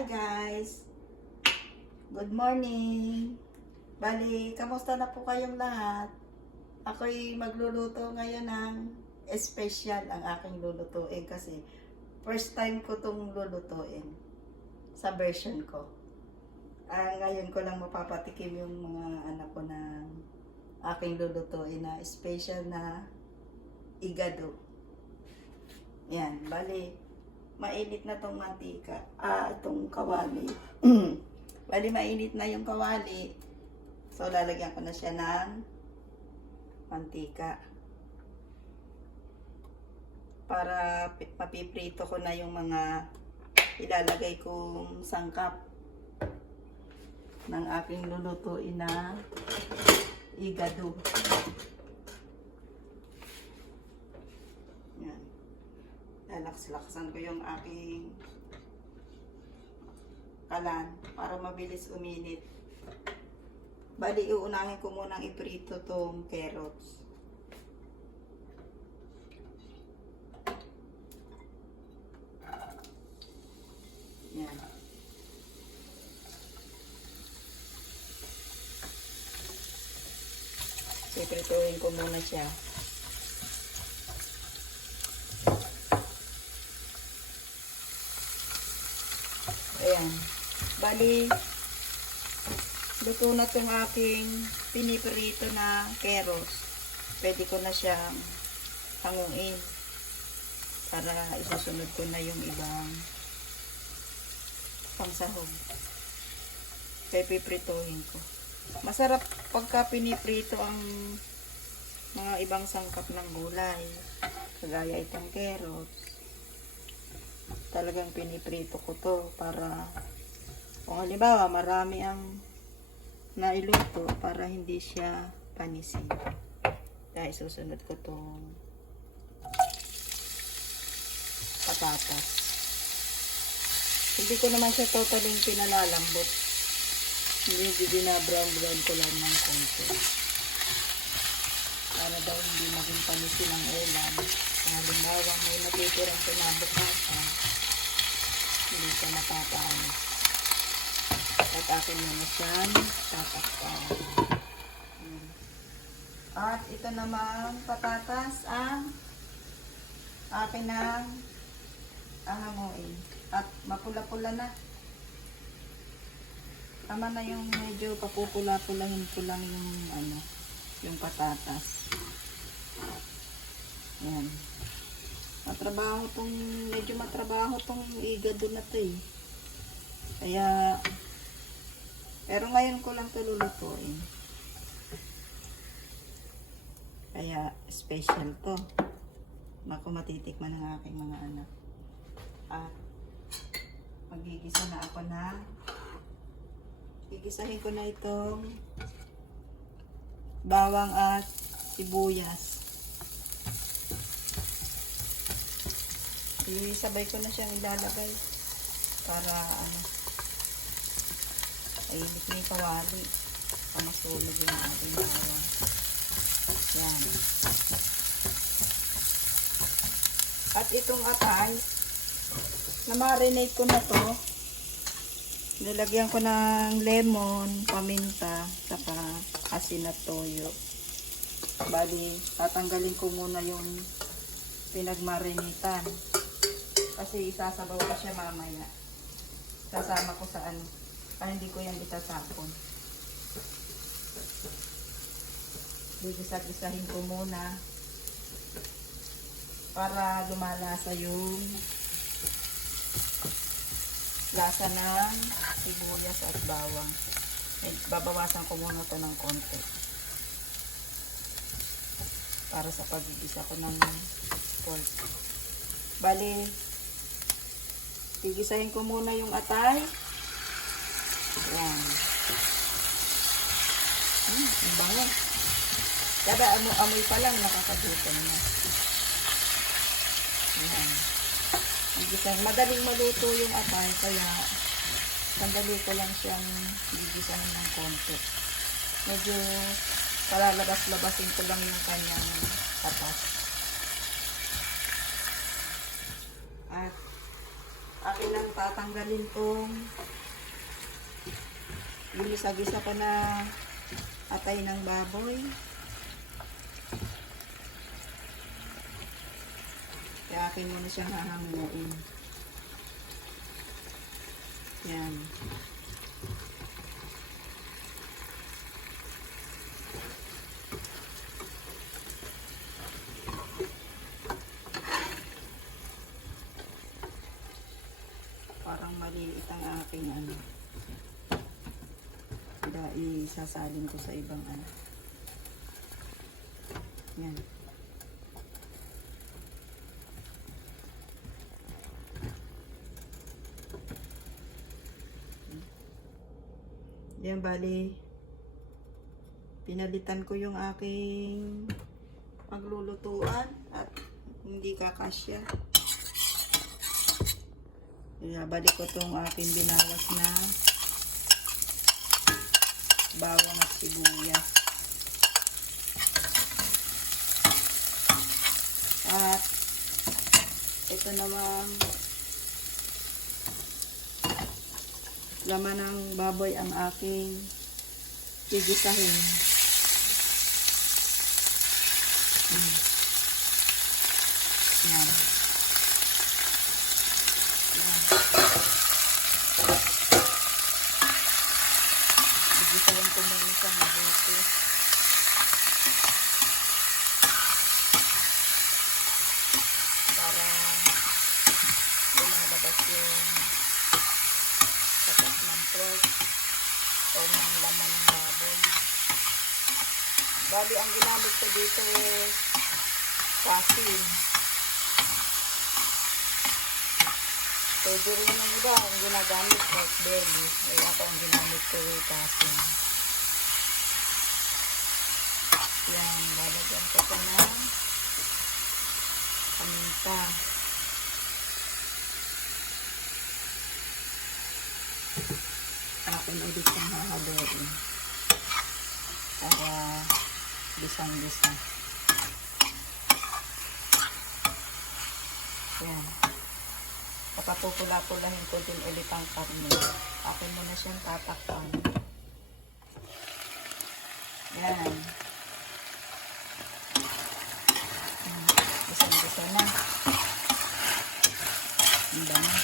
Hi guys! Good morning! Bali, kamusta na po kayong lahat? Ako'y magluluto ngayon ng special ang aking lulutuin kasi first time ko itong lulutuin sa version ko. Ngayon ko lang mapapatikim yung mga anak ko ng aking lulutuin na special na igado. Yan, bali, mainit na tong mantika. Itong kawali. Bali, mainit na yung kawali. So, lalagyan ko na siya ng mantika. Para mapiprito ko na yung mga ilalagay kong sangkap ng aking lulutuin na igado. Yan. Lalaks-laksan ko yung aking kalan para mabilis uminit. Bali, uunahin ko munang iprito tong carrots. Yan. Iprituhin ko muna siya. Ayan. Bali, luto na itong aking piniprito na carrots. Pwede ko na siyang hanguin para isusunod ko na yung ibang pangsahog. Piprituhin ko. Masarap pagka piniprito ang mga ibang sangkap ng gulay. Kagaya itong carrots. Talagang piniprito ko to para kung halimbawa marami ang nailuto para hindi siya panisin. Dahil susunod ko tong patatas. Hindi ko naman siya totaling pinalalambot. Hindi binabrown-brown ko lang ng konti. Para daw hindi maging panisin ang ulam. Kung halimbawa may natitirang pinabukasan, hindi siya matapanis. At akin na siyang tatakpan. At ito namang patatas ang akin na hanguin. At mapula-pula na. Tama na yung medyo papupula-pulahin ko lang yung patatas. Yan. Medyo matrabaho tong igado na to eh. Kaya, pero ngayon ko lang ito lulutuin. Kaya, special to. Naku, matitikman ng aking mga anak. At, magigisa na ako na gigisahin ko na itong bawang at sibuyas. Sabay ko na siyang ilalagay para mainit na yung kawali para masunog yung ating bawang. Yan. At itong atay, na-marinate ko na to. Nilagyan ko ng lemon, paminta, saka asin at toyo. Bali, tatanggalin ko muna yung pinagmarinitan. Kasi isasabaw ko siya mamaya. Sasama ko sa hindi ko yan itatapon. Gigisa-gisahin ko muna para lumalasa yung lasa ng sibuyas at bawang. Babawasan ko muna ito ng konti para sa pagigisa ko ng pork. Bali, gigisahin ko muna yung atay. Yan. Ang bango. Kada amoy pa lang nakakagutom na. Yan. Madaling maluto yung atay, kaya sandali ko lang siyang gigisahin ng konti. Medyo palalabas-labasin ko lang yung kanyang tapas. At akin lang tatanggalin tong gisa-gisa pa na atay ng baboy. Kaya akin muna siyang hahanguin. Yan. Parang maliit ang aking ano. Kaya isasalin ko sa ibang ano. Yan. Yan, bali, pinalitan ko yung aking paglulutuan at hindi kakasya. Balik ko tong aking binawas na bawang at sibuyas. At ito namang laman ng baboy ang aking gigisahin. Yan. Yan. Gigisahin ko muna sa mabuti. Para lumalabas yung tatak ng pork o ng laman ng baboy. Bali, ang ginamit ko dito is kasin. Pwede rin yung iba ang ginagamit pork belly. Kaya ako ang ginamit ko ay kasin. Yan, lalagyan ko ito ng paminta. Akin ulit ang hahaluin para bisang-bisa. Yan. Papapupula-pulahin ko din ulit ang karne. Akin muna siyang tatakpan. Yan. Bisang-bisa na. Hindi na.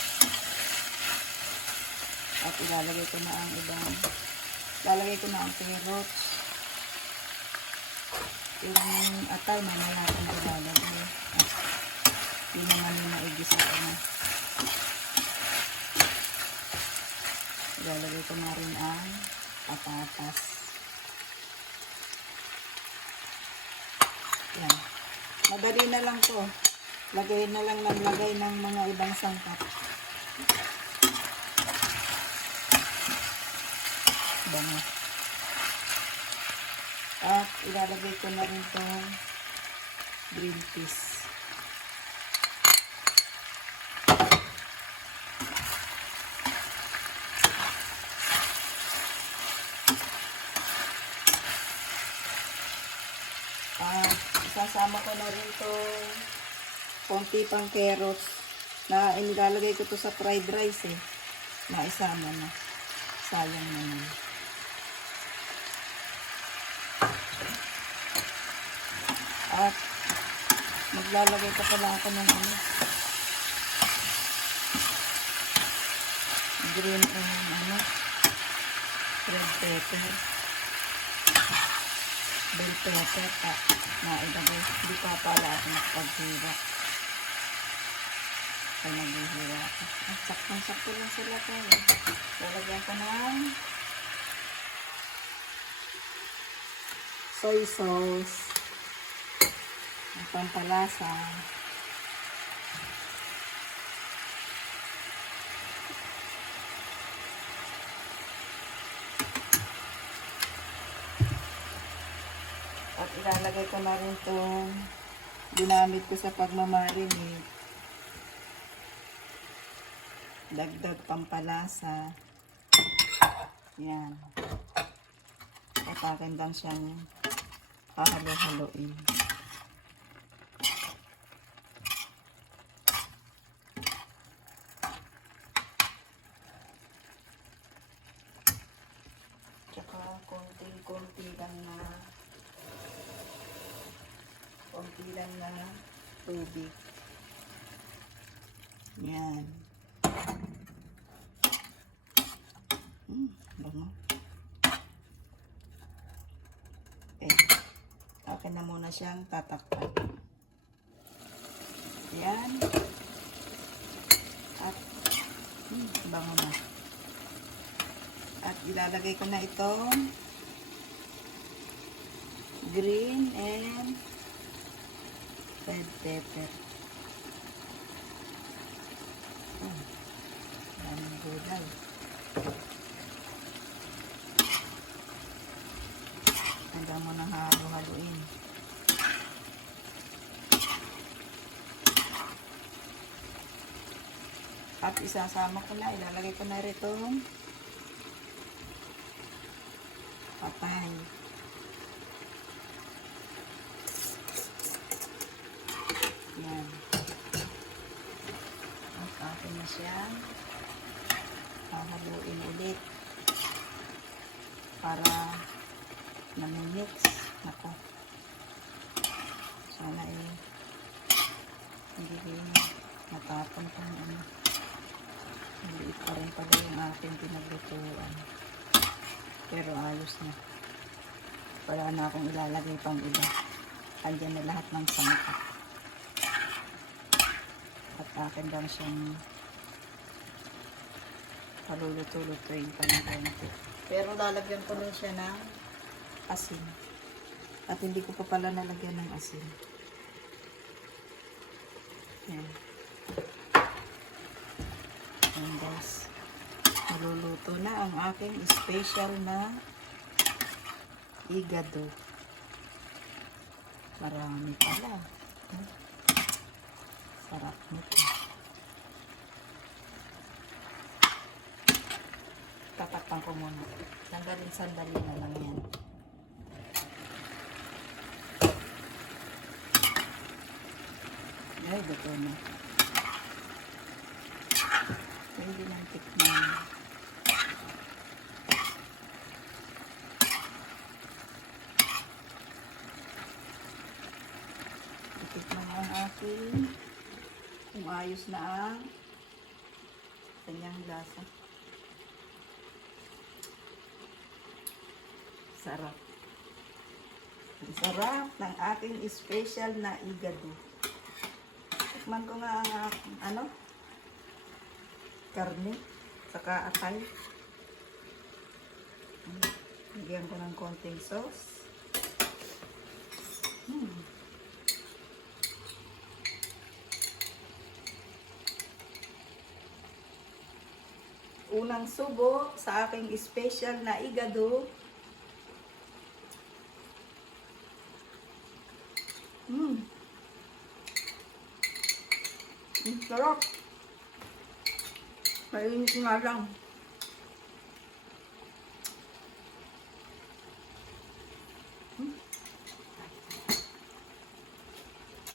At ilalagay ko na ang ibang, ilalagay ko na ang carrots. Yung atay, mamaya akong ilalagay. At yun naman yung naigisa ko na. Ilalagay ko na rin ang patatas. Yan. Madali na lang to. Lagay na lang ng lagay ng mga ibang sangkap. Bango. At ilalagay ko na rin itong green peas. At isasama ko na rin itong konti pang carrots na inilalagay ko to sa fried rice eh. Naisama na. Sayang naman. At maglalagay pa pala ako ng ano, green ano, red pepper, bell pepper pa nailagay. Hindi pa pala ako nakapaghiwa. Kaya naghihiwa ako. Saktong-sakto lang sila tayo. Lalagyan ko ng soy sauce. Ang pampalasa. At ilalagay ko na rin itong ginamit ko sa pagmamarinate. Dagdag pampalasa. Yan. At akin lang siyang hahalo-haloin. konti lang na tubig. Yan. Bango. Okay. Akin na muna siyang tatakpan. Yan. At, bango na. At ilalagay ko na itong green and red pepper. Daming gulay. Hanggang mo nang halo-haluin. At isasama ko na, ilalagay ko na rito patay. Yan. At akin na siya hahaluin ulit para namimix. Nako. Sana hindi rin matapon kung ano. Maliit pa rin pala yung aking pinaglutuan. Pero ayos na. Wala na akong ilalagay pang iba. Andyan na lahat ng sangka. At akin lang siyang paluluto-lutuin pa ng konti. Pero lalagyan ko rin siya ng asin. At hindi ko pa pala nalagyan ng asin. Yan. Yan guys. Naluluto na ang aking special na igado. Marami pala. Sarap nito. Tatakpan ko muna. Tanggalin sandali na lang yan. Ay, luto na. Pwede nang tikman. Tikman ang aking kung ayos na ang kanyang lasa. Sarap. Ang sarap ng aking special na igado. Tikman ko nga ang aking karne saka atay. Bigyan ko ng konting sauce. Unang subo sa aking special na igado. Sarap. Mainit nga lang.